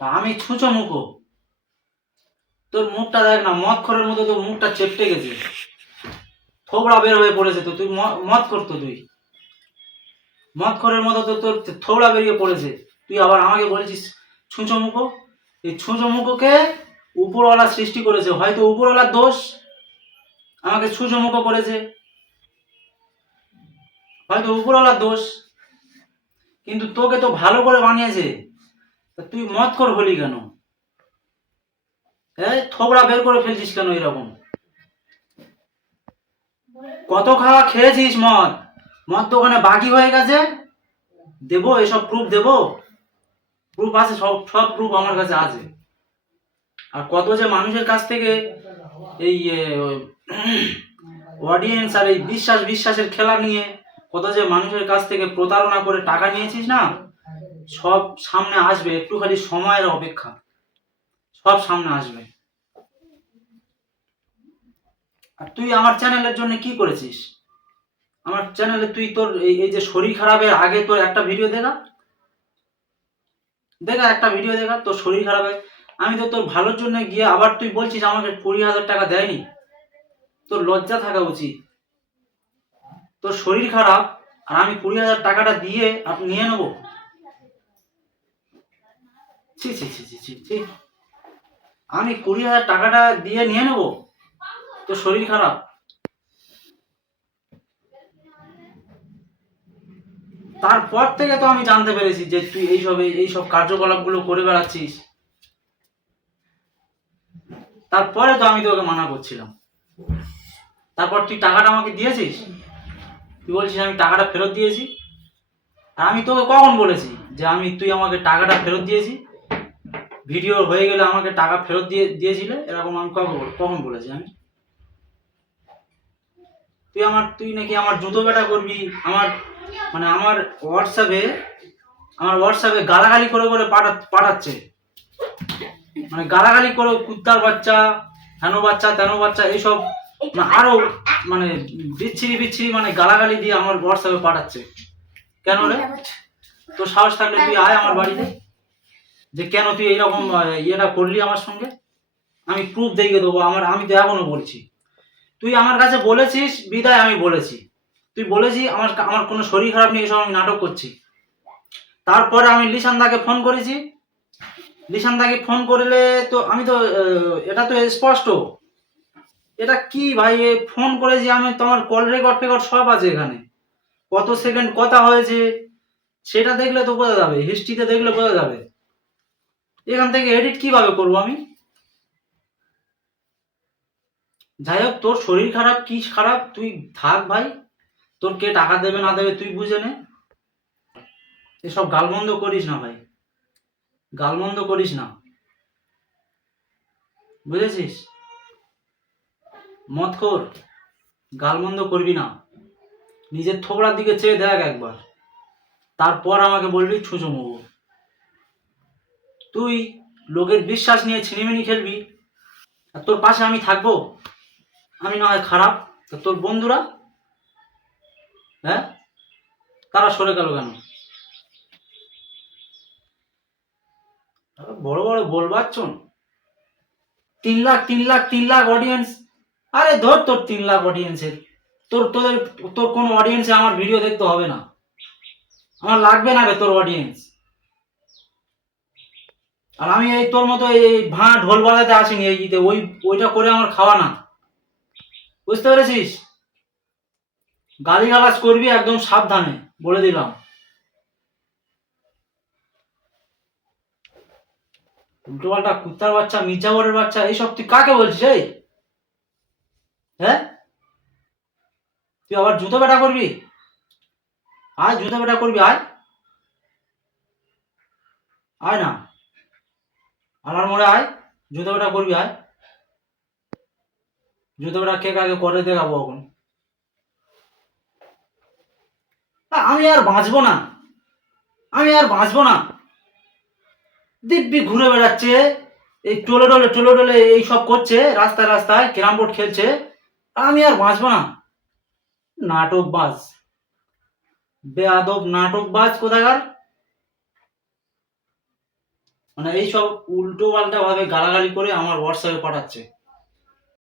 আমি ছুঁচো মুখো, তোর মুখটা দেখ না, মদখোরের মতো তোর মুখটা চেপটে গেছে, থোবড়া বের হয়ে পড়েছে। তো তুই মদ করতো, তুই মদখোরের মতো তো তোর থোবড়া বেরিয়ে পড়েছে, তুই আবার আমাকে বলেছিস ছুঁচো মুখো। এই ছুঁচো মুখোকে উপরওয়ালা সৃষ্টি করেছে, হয়তো উপরওয়ালার দোষ, আমাকে ছুঁচো মুখো করেছে, হয়তো উপরওয়ালার দোষ, কিন্তু তোকে তো ভালো করে বানিয়েছে। তা তুই মদখোর হলি কেন? এই থোবড়া বের করে ফেলছিস কেন এরকম? কত খাওয়া খেয়েছিস মদ? মদ তো ওখানে বাকি হয়ে গেছে, দেবো এসব প্রুফ, দেবো প্রুফ আছে, সব সব প্রুফ আমার কাছে আছে। আর কত যে মানুষের কাছ থেকে এই অডিয়েন্স আর এই বিশ্বাসের খেলা নিয়ে কত যে মানুষের কাছ থেকে প্রতারণা করে টাকা নিয়েছিস না, সব সামনে আসবে, একটু খালি সময়ের অপেক্ষা, সব সামনে আসবে। আর তুই আমার চ্যানেলের জন্য কি করেছিস? আমার চ্যানেলে তুই তোর এই যে শরীর খারাপের আগে তোর একটা ভিডিও দেখা, একটা ভিডিও দেখা তোর শরীর খারাপে, আমি তো তোর ভালোর জন্য গিয়ে আবার তুই বলছিস আমাকে 20,000 টাকা দেয়নি। তোর লজ্জা থাকা উচিত। তোর শরীর খারাপ আর আমি 20,000 টাকাটা দিয়ে আপনি নিয়ে নেবো? ছি ছি ছি ছি ছি ছি, আমি 20,000 টাকাটা দিয়ে নিয়ে নেবো? তোর শরীর খারাপ। তারপর থেকে তো আমি জানতে পেরেছি যে তুই এইসব কার্যকলাপ গুলো করে বেড়াচ্ছিস। তারপরে তো আমি তোকে মানা করছিলাম। তারপর তুই টাকাটা আমাকে দিয়েছিস, তুই বলছিস আমি টাকাটা ফেরত দিয়েছি। আর আমি তোকে কখন বলেছি যে তুই আমাকে টাকাটা ফেরত দিয়েছি? ভিডিও হয়ে গেলে আমাকে টাকা ফেরত দিয়েছিলে, এরকম আমি কখন বলেছি আমি? তুই নাকি আমার জুতো পেটা করবি, আমার মানে আমার হোয়াটসঅ্যাপে গালাগালি করে করে পাঠাচ্ছে, মানে গালাগালি করে, কুত্তার বাচ্চা, হেন বাচ্চা তেন বাচ্চা, এইসব আরো মানে বিচ্ছিরি বিচ্ছিরি মানে গালাগালি দিয়ে আমার হোয়াটসঅ্যাপে পাঠাচ্ছে। কেন রে? তোর সাহস থাকলে তুই আয় আমার বাড়িতে, যে কেন তুই এইরকম ইয়েটা করলি আমার সঙ্গে, আমি প্রুফ দেখিয়ে দেবো। আমি তো এখনো বলছি, তুই আমার কাছে বলেছিস বিদায় আমি বলেছি, তুই বলেছি আমার কোনো শরীর খারাপ নেই, এসব আমি নাটক করছি। তারপরে আমি লিসানদাকে ফোন করেছি, লিসানদাকে ফোন করলে তো আমি তো এটা তো স্পষ্ট, এটা কি ভাই, ফোন করেছি আমি, তোমার কল রেকর্ড ফেকর্ড সব আছে এখানে, কত সেকেন্ড কথা হয়েছে সেটা দেখলে তো বোঝা যাবে, হিস্ট্রিতে দেখলে বোঝা যাবে। এখান থেকে এডিট কিভাবে করবো আমি? যাই হোক, তোর শরীর খারাপ কি খারাপ তুই থাক ভাই, তোর কে টাকা দেবে না দেবে তুই বুঝে নে। এসব গালমন্দ করিস না ভাই, গালমন্দ করিস না, বুঝেছিস? মদখোর, গালমন্দ করবি না, নিজের থোবড়ার দিকে চেয়ে দেখ একবার, তারপর আমাকে বলবি ছুঁচো মুখো। তুই লোকের বিশ্বাস নিয়ে ছিনিমিনি খেলবি, আর তোর পাশে আমি থাকবো? আমি না হয় খারাপ, তা তোর বন্ধুরা, হ্যাঁ, তারা সরে গেল কেন? বড় বড় বলবাচ্চন, 3 লাখ 3 লাখ 3 লাখ অডিয়েন্স, আরে ধর তোর 3 লাখ অডিয়েন্সের, তোর কোনো অডিয়েন্সে আমার ভিডিও দেখতে হবে না, আমার লাগবে না রে তোর অডিয়েন্স। আর আমি এই তোর মতো এই ভাঁ ঢোল বাজাতে আসিনি, ওইটা করে আমার খাওয়া না, বুঝতে পেরেছিস? গালিগালাজ করবি একদম সাবধানে, বলে দিলাম। উল্টোপাল্টা কুত্তার বাচ্চা, মির্জাবরের বাচ্চা, এইসব তুই কাকে বলছিস? এই হ্যাঁ, তুই আবার জুতো পেটা করবি? আয় জুতো পেটা করবি, আয়, আয় না, আলার মোড়ে আয়, জুতো পেটা করবি, আয়, জুতো পেটা কে কাকে করে দেখাবো এখন। আমি আর বাঁচবো না, আমি আর বাঁচবো না, দিব্যি ঘুরে বেড়াচ্ছে, এই টোলে টোলে এই সব করছে, রাস্তায় রাস্তায় ক্যারাম বোর্ড খেলছে, আমি আর বাঁচবো না। নাটকবাজ, বেয়াদব নাটকবাজ কোথাকার। মানে এইসব উল্টো পাল্টা ভাবে গালাগালি করে আমার হোয়াটসঅ্যাপে পাঠাচ্ছে।